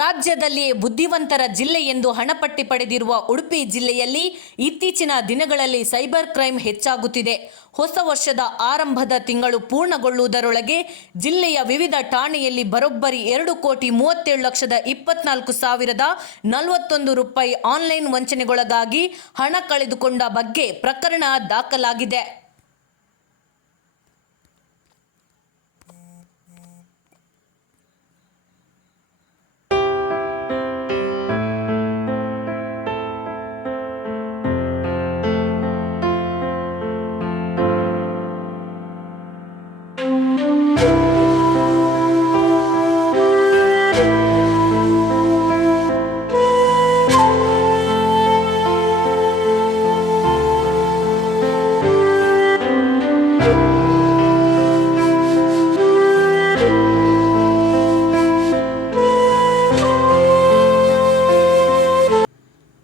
ರಾಜ್ಯದಲ್ಲಿಯೇ ಬುದ್ಧಿವಂತರ ಜಿಲ್ಲೆ ಎಂದು ಹಣಪಟ್ಟಿ ಪಡೆದಿರುವ ಉಡುಪಿ ಜಿಲ್ಲೆಯಲ್ಲಿ ಇತ್ತೀಚಿನ ದಿನಗಳಲ್ಲಿ ಸೈಬರ್ ಕ್ರೈಮ್ ಹೆಚ್ಚಾಗುತ್ತಿದೆ. ಹೊಸ ವರ್ಷದ ಆರಂಭದ ತಿಂಗಳು ಪೂರ್ಣಗೊಳ್ಳುವುದರೊಳಗೆ ಜಿಲ್ಲೆಯ ವಿವಿಧ ಠಾಣೆಯಲ್ಲಿ ಬರೋಬ್ಬರಿ 2,27,24,041 ರೂಪಾಯಿ ಆನ್ಲೈನ್ ವಂಚನೆಗೊಳಗಾಗಿ ಹಣ ಕಳೆದುಕೊಂಡ ಬಗ್ಗೆ ಪ್ರಕರಣ ದಾಖಲಾಗಿದೆ.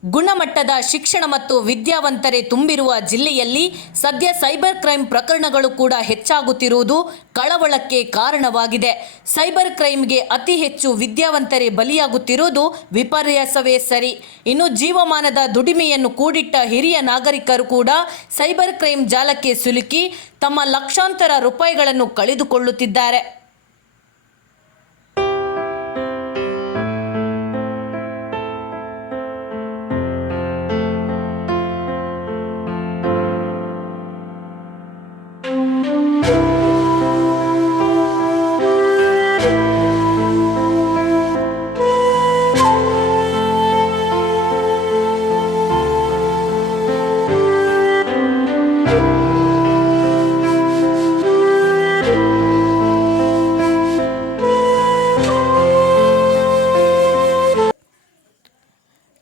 ಗುಣಮಟ್ಟದ ಶಿಕ್ಷಣ ಮತ್ತು ವಿದ್ಯಾವಂತರೇ ತುಂಬಿರುವ ಜಿಲ್ಲೆಯಲ್ಲಿ ಸದ್ಯ ಸೈಬರ್ ಕ್ರೈಮ್ ಪ್ರಕರಣಗಳು ಕೂಡ ಹೆಚ್ಚಾಗುತ್ತಿರುವುದು ಕಳವಳಕ್ಕೆ ಕಾರಣವಾಗಿದೆ. ಸೈಬರ್ ಕ್ರೈಮ್ಗೆ ಅತಿ ಹೆಚ್ಚು ವಿದ್ಯಾವಂತರೇ ಬಲಿಯಾಗುತ್ತಿರುವುದು ವಿಪರ್ಯಾಸವೇ ಸರಿ. ಇನ್ನು ಜೀವಮಾನದ ದುಡಿಮೆಯನ್ನು ಕೂಡಿಟ್ಟ ಹಿರಿಯ ನಾಗರಿಕರು ಕೂಡ ಸೈಬರ್ ಕ್ರೈಮ್ ಜಾಲಕ್ಕೆ ಸಿಲುಕಿ ತಮ್ಮ ಲಕ್ಷಾಂತರ ರೂಪಾಯಿಗಳನ್ನು ಕಳೆದುಕೊಳ್ಳುತ್ತಿದ್ದಾರೆ.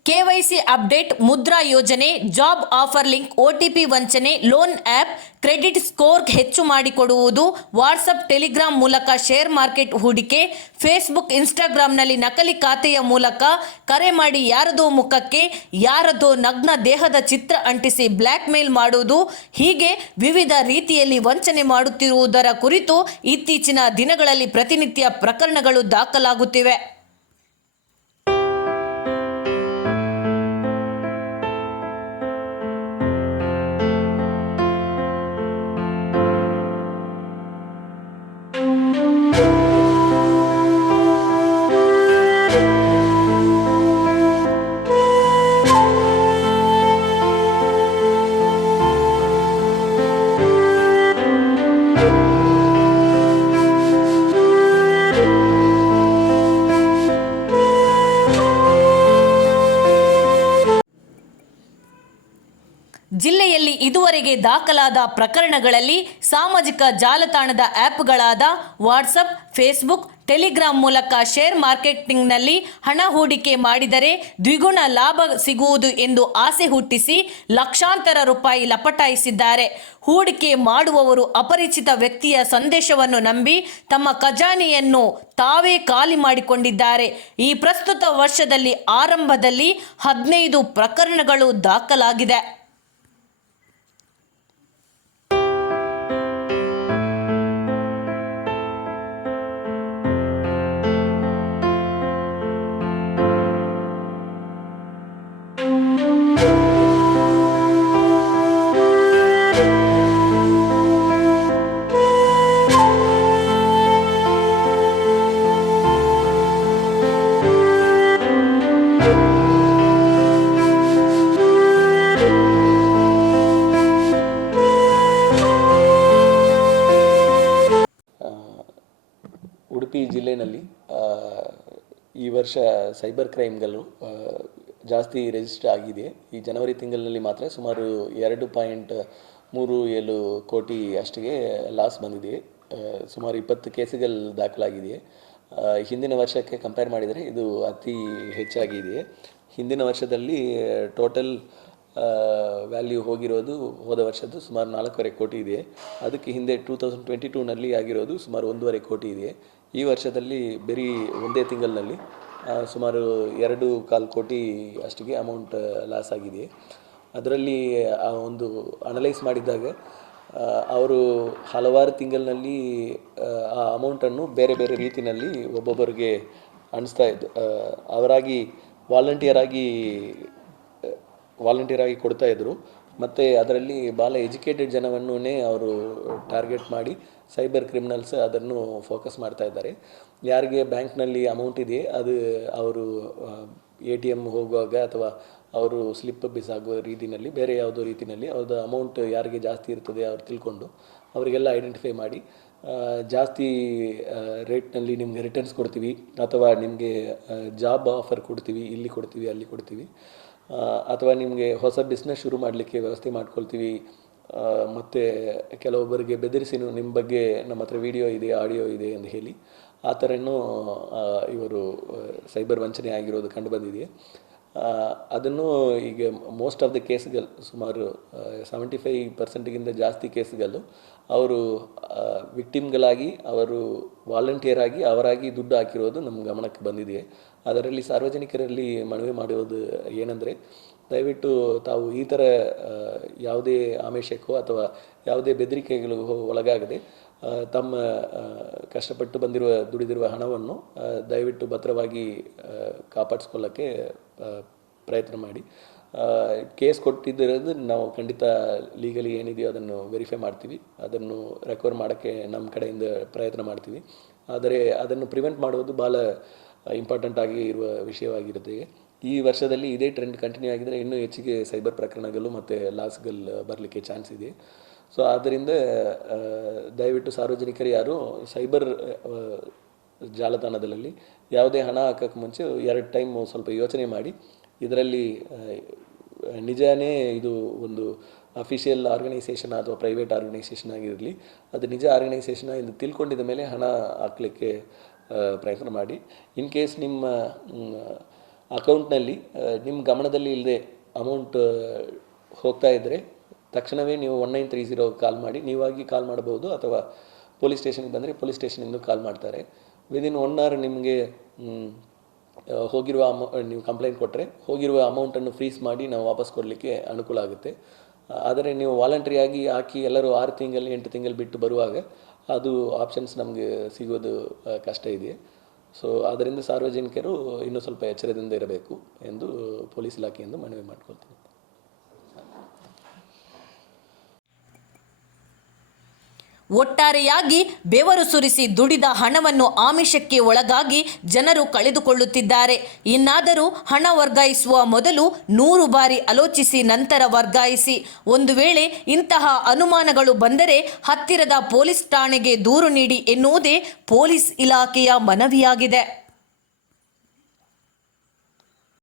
ಕೆವೈಸಿ ಅಪ್ಡೇಟ್, ಮುದ್ರಾ ಯೋಜನೆ, ಜಾಬ್ ಆಫರ್ ಲಿಂಕ್, OTP ವಂಚನೆ, ಲೋನ್ ಆ್ಯಪ್, ಕ್ರೆಡಿಟ್ ಸ್ಕೋರ್ ಹೆಚ್ಚು ಮಾಡಿಕೊಡುವುದು, ವಾಟ್ಸಪ್, ಟೆಲಿಗ್ರಾಮ್ ಮೂಲಕ ಶೇರ್ ಮಾರ್ಕೆಟ್ ಹೂಡಿಕೆ, ಫೇಸ್ಬುಕ್, ಇನ್ಸ್ಟಾಗ್ರಾಂನಲ್ಲಿ ನಕಲಿ ಖಾತೆಯ ಮೂಲಕ ಕರೆ ಮಾಡಿ ಯಾರದೋ ಮುಖಕ್ಕೆ ಯಾರದೋ ನಗ್ನ ದೇಹದ ಚಿತ್ರ ಅಂಟಿಸಿ ಬ್ಲ್ಯಾಕ್ ಮೇಲ್ ಮಾಡುವುದು, ಹೀಗೆ ವಿವಿಧ ರೀತಿಯಲ್ಲಿ ವಂಚನೆ ಮಾಡುತ್ತಿರುವುದರ ಕುರಿತು ಇತ್ತೀಚಿನ ದಿನಗಳಲ್ಲಿ ಪ್ರತಿನಿತ್ಯ ಪ್ರಕರಣಗಳು ದಾಖಲಾಗುತ್ತಿವೆ. ಜಿಲ್ಲೆಯಲ್ಲಿ ಇದುವರೆಗೆ ದಾಖಲಾದ ಪ್ರಕರಣಗಳಲ್ಲಿ ಸಾಮಾಜಿಕ ಜಾಲತಾಣದ ಆ್ಯಪ್ಗಳಾದ ವಾಟ್ಸಪ್, ಫೇಸ್ಬುಕ್, ಟೆಲಿಗ್ರಾಂ ಮೂಲಕ ಶೇರ್ ಮಾರ್ಕೆಟಿಂಗ್ನಲ್ಲಿ ಹಣ ಹೂಡಿಕೆ ಮಾಡಿದರೆ ದ್ವಿಗುಣ ಲಾಭ ಸಿಗುವುದು ಎಂದು ಆಸೆ ಹುಟ್ಟಿಸಿ ಲಕ್ಷಾಂತರ ರೂಪಾಯಿ ಲಪಟಾಯಿಸಿದ್ದಾರೆ. ಹೂಡಿಕೆ ಮಾಡುವವರು ಅಪರಿಚಿತ ವ್ಯಕ್ತಿಯ ಸಂದೇಶವನ್ನು ನಂಬಿ ತಮ್ಮ ಖಜಾನೆಯನ್ನು ತಾವೇ ಖಾಲಿ ಮಾಡಿಕೊಂಡಿದ್ದಾರೆ. ಈ ಪ್ರಸ್ತುತ ವರ್ಷದಲ್ಲಿ ಆರಂಭದಲ್ಲಿ 15 ಪ್ರಕರಣಗಳು ದಾಖಲಾಗಿದೆ. ಉಡುಪಿ ಜಿಲ್ಲೆಯಲ್ಲಿ ಈ ವರ್ಷ ಸೈಬರ್ ಕ್ರೈಮ್ಗಳು ಜಾಸ್ತಿ ರಿಜಿಸ್ಟರ್ ಆಗಿದೆ. ಈ ಜನವರಿ ತಿಂಗಳಿನಲ್ಲಿ ಮಾತ್ರ ಸುಮಾರು 2.37 ಕೋಟಿ ಅಷ್ಟಿಗೆ ಲಾಸ್ ಬಂದಿದೆ. ಸುಮಾರು 20 ಕೇಸುಗಳು ದಾಖಲಾಗಿದೆ. ಹಿಂದಿನ ವರ್ಷಕ್ಕೆ ಕಂಪೇರ್ ಮಾಡಿದರೆ ಇದು ಅತಿ ಹೆಚ್ಚಾಗಿದೆ. ಹಿಂದಿನ ವರ್ಷದಲ್ಲಿ ಟೋಟಲ್ ವ್ಯಾಲ್ಯೂ ಹೋಗಿರೋದು ಹೋದ ವರ್ಷದ್ದು ಸುಮಾರು 4.25 ಕೋಟಿ ಇದೆ. ಅದಕ್ಕೆ ಹಿಂದೆ 2022ನಲ್ಲಿ ಆಗಿರೋದು ಸುಮಾರು 1.5 ಕೋಟಿ ಇದೆ. ಈ ವರ್ಷದಲ್ಲಿ ಬರೀ ಒಂದೇ ತಿಂಗಳಿನಲ್ಲಿ ಸುಮಾರು 2.25 ಕೋಟಿ ಅಷ್ಟಿಗೆ ಅಮೌಂಟ್ ಲಾಸ್ ಆಗಿದೆ. ಅದರಲ್ಲಿ ಒಂದು ಅನಲೈಸ್ ಮಾಡಿದಾಗ ಅವರು ಹಲವಾರು ತಿಂಗಳಿನಲ್ಲಿ ಆ ಅಮೌಂಟನ್ನು ಬೇರೆ ಬೇರೆ ರೀತಿಯಲ್ಲಿ ಒಬ್ಬೊಬ್ಬರಿಗೆ ಅನಿಸ್ತಾ ಇದ್ದು. ಅವರಾಗಿ ವಾಲಂಟಿಯರ್ ಆಗಿ ಕೊಡ್ತಾ ಇದ್ದರು. ಮತ್ತು ಅದರಲ್ಲಿ ಭಾಳ ಎಜುಕೇಟೆಡ್ ಜನವನ್ನೇ ಅವರು ಟಾರ್ಗೆಟ್ ಮಾಡಿ ಸೈಬರ್ ಕ್ರಿಮಿನಲ್ಸ್ ಅದನ್ನು ಫೋಕಸ್ ಮಾಡ್ತಾ ಇದ್ದಾರೆ. ಯಾರಿಗೆ ಬ್ಯಾಂಕ್ನಲ್ಲಿ ಅಮೌಂಟ್ ಇದೆಯೇ ಅದು ಅವರು ATM ಹೋಗುವಾಗ ಅಥವಾ ಅವರು ಸ್ಲಿಪ್ ಬಿಸಾಗುವ ರೀತಿಯಲ್ಲಿ ಬೇರೆ ಯಾವುದೋ ರೀತಿಯಲ್ಲಿ ಅವ್ರದ್ದು ಅಮೌಂಟ್ ಯಾರಿಗೆ ಜಾಸ್ತಿ ಇರ್ತದೆ ಅವ್ರು ತಿಳ್ಕೊಂಡು ಅವರಿಗೆಲ್ಲ ಐಡೆಂಟಿಫೈ ಮಾಡಿ ಜಾಸ್ತಿ ರೇಟ್ನಲ್ಲಿ ನಿಮಗೆ ರಿಟರ್ನ್ಸ್ ಕೊಡ್ತೀವಿ ಅಥವಾ ನಿಮಗೆ ಜಾಬ್ ಆಫರ್ ಕೊಡ್ತೀವಿ, ಇಲ್ಲಿ ಕೊಡ್ತೀವಿ, ಅಲ್ಲಿ ಕೊಡ್ತೀವಿ, ಅಥವಾ ನಿಮಗೆ ಹೊಸ ಬಿಸ್ನೆಸ್ ಶುರು ಮಾಡಲಿಕ್ಕೆ ವ್ಯವಸ್ಥೆ ಮಾಡ್ಕೊಳ್ತೀವಿ, ಮತ್ತು ಕೆಲವೊಬ್ಬರಿಗೆ ಬೆದರಿಸಿ ನಿಮ್ಮ ಬಗ್ಗೆ ನಮ್ಮ ಹತ್ರ ವಿಡಿಯೋ ಇದೆ, ಆಡಿಯೋ ಇದೆ ಎಂದು ಹೇಳಿ ಆ ಥರನೂ ಇವರು ಸೈಬರ್ ವಂಚನೆ ಆಗಿರೋದು ಕಂಡು ಬಂದಿದೆ. ಅದನ್ನು ಈಗ ಮೋಸ್ಟ್ ಆಫ್ ದ ಕೇಸ್ಗಳು ಸುಮಾರು 75% ಜಾಸ್ತಿ ಕೇಸ್ಗಳು ಅವರು ವಿಕ್ಟಿಮ್ಗಳಾಗಿ ಅವರು ವಾಲಂಟಿಯರ್ ಆಗಿ ಅವರಾಗಿ ದುಡ್ಡು ಹಾಕಿರೋದು ನಮ್ಮ ಗಮನಕ್ಕೆ ಬಂದಿದೆ. ಅದರಲ್ಲಿ ಸಾರ್ವಜನಿಕರಲ್ಲಿ ಮನವಿ ಮಾಡುವುದು ಏನಂದರೆ, ದಯವಿಟ್ಟು ತಾವು ಈ ಥರ ಯಾವುದೇ ಆಮಿಷಕ್ಕೋ ಅಥವಾ ಯಾವುದೇ ಬೆದರಿಕೆಗಳಿಗೂ ಒಳಗಾಗದೆ ತಮ್ಮ ಕಷ್ಟಪಟ್ಟು ದುಡಿದಿರುವ ಹಣವನ್ನು ದಯವಿಟ್ಟು ಭದ್ರವಾಗಿ ಕಾಪಾಡಿಸ್ಕೊಳ್ಳೋಕ್ಕೆ ಪ್ರಯತ್ನ ಮಾಡಿ. ಕೇಸ್ ಕೊಟ್ಟಿದ್ದಿರೋದು ನಾವು ಖಂಡಿತ ಲೀಗಲಿ ಏನಿದೆಯೋ ಅದನ್ನು ವೆರಿಫೈ ಮಾಡ್ತೀವಿ, ಅದನ್ನು ರೆಕವರ್ ಮಾಡೋಕ್ಕೆ ನಮ್ಮ ಕಡೆಯಿಂದ ಪ್ರಯತ್ನ ಮಾಡ್ತೀವಿ. ಆದರೆ ಅದನ್ನು ಪ್ರಿವೆಂಟ್ ಮಾಡೋದು ಭಾಳ ಇಂಪಾರ್ಟೆಂಟ್ ಆಗಿ ಇರುವ ವಿಷಯವಾಗಿರುತ್ತೆ. ಈ ವರ್ಷದಲ್ಲಿ ಇದೇ ಟ್ರೆಂಡ್ ಕಂಟಿನ್ಯೂ ಆಗಿದ್ದರೆ ಇನ್ನೂ ಹೆಚ್ಚಿಗೆ ಸೈಬರ್ ಪ್ರಕರಣಗಳು ಮತ್ತು ಲಾಸ್ಗಳು ಬರಲಿಕ್ಕೆ ಚಾನ್ಸ್ ಇದೆ. ಸೊ ಆದ್ದರಿಂದ ದಯವಿಟ್ಟು ಸಾರ್ವಜನಿಕರು ಯಾರು ಸೈಬರ್ ಜಾಲತಾಣದಲ್ಲಿ ಯಾವುದೇ ಹಣ ಹಾಕೋಕ್ಕೆ ಮುಂಚೆ 2 ಟೈಮ್ ಸ್ವಲ್ಪ ಯೋಚನೆ ಮಾಡಿ, ಇದರಲ್ಲಿ ನಿಜನೇ ಇದು ಒಂದು ಅಫಿಷಿಯಲ್ ಆರ್ಗನೈಸೇಷನ್ ಅಥವಾ ಪ್ರೈವೇಟ್ ಆರ್ಗನೈಸೇಷನ್ ಆಗಿರಲಿ, ಅದು ನಿಜ ಆರ್ಗನೈಸೇಷನ್ ಎಂದು ತಿಳ್ಕೊಂಡಿದ್ದ ಮೇಲೆ ಹಣ ಹಾಕಲಿಕ್ಕೆ ಪ್ರಯತ್ನ ಮಾಡಿ. ಇನ್ ಕೇಸ್ ನಿಮ್ಮ ಅಕೌಂಟ್ನಲ್ಲಿ ನಿಮ್ಮ ಗಮನದಲ್ಲಿ ಇಲ್ಲದೆ ಅಮೌಂಟ್ ಹೋಗ್ತಾ ಇದ್ದರೆ ತಕ್ಷಣವೇ ನೀವು 1930 ಕಾಲ್ ಮಾಡಿ, ನೀವಾಗಿ ಕಾಲ್ ಮಾಡಬಹುದು, ಅಥವಾ ಪೊಲೀಸ್ ಸ್ಟೇಷನ್ಗೆ ಬಂದರೆ ಪೊಲೀಸ್ ಸ್ಟೇಷನಿಂದ ಕಾಲ್ ಮಾಡ್ತಾರೆ. ವಿದಿನ್ 1 hour ನಿಮಗೆ ಹೋಗಿರುವ ನೀವು ಕಂಪ್ಲೇಂಟ್ ಕೊಟ್ಟರೆ ಹೋಗಿರುವ ಅಮೌಂಟನ್ನು ಫ್ರೀಸ್ ಮಾಡಿ ನಾವು ವಾಪಸ್ ಕೊಡಲಿಕ್ಕೆ ಅನುಕೂಲ ಆಗುತ್ತೆ. ಆದರೆ ನೀವು ವಾಲಂಟ್ರಿಯಾಗಿ ಹಾಕಿ ಎಲ್ಲರೂ 6 ತಿಂಗಳು 8 ತಿಂಗಳು ಬಿಟ್ಟು ಬರುವಾಗ ಅದು ಆಪ್ಷನ್ಸ್ ನಮಗೆ ಸಿಗೋದು ಕಷ್ಟ ಇದೆ. ಸೊ ಆದ್ದರಿಂದ ಸಾರ್ವಜನಿಕರು ಇನ್ನೂ ಸ್ವಲ್ಪ ಎಚ್ಚರದಿಂದ ಇರಬೇಕು ಎಂದು ಪೊಲೀಸ್ ಇಲಾಖೆಯಿಂದ ಮನವಿ ಮಾಡ್ಕೊಳ್ತೀನಿ. ಒಟ್ಟಾರೆಯಾಗಿ ಬೆವರು ಸುರಿಸಿ ದುಡಿದ ಹಣವನ್ನು ಆಮಿಷಕ್ಕೆ ಒಳಗಾಗಿ ಜನರು ಕಳೆದುಕೊಳ್ಳುತ್ತಿದ್ದಾರೆ. ಇನ್ನಾದರೂ ಹಣ ವರ್ಗಾಯಿಸುವ ಮೊದಲು 100 ಬಾರಿ ಆಲೋಚಿಸಿ ನಂತರ ವರ್ಗಾಯಿಸಿ. ಒಂದು ವೇಳೆ ಇಂತಹ ಅನುಮಾನಗಳು ಬಂದರೆ ಹತ್ತಿರದ ಪೊಲೀಸ್ ಠಾಣೆಗೆ ದೂರು ನೀಡಿ ಎನ್ನುವುದೇ ಪೊಲೀಸ್ ಇಲಾಖೆಯ ಮನವಿಯಾಗಿದೆ.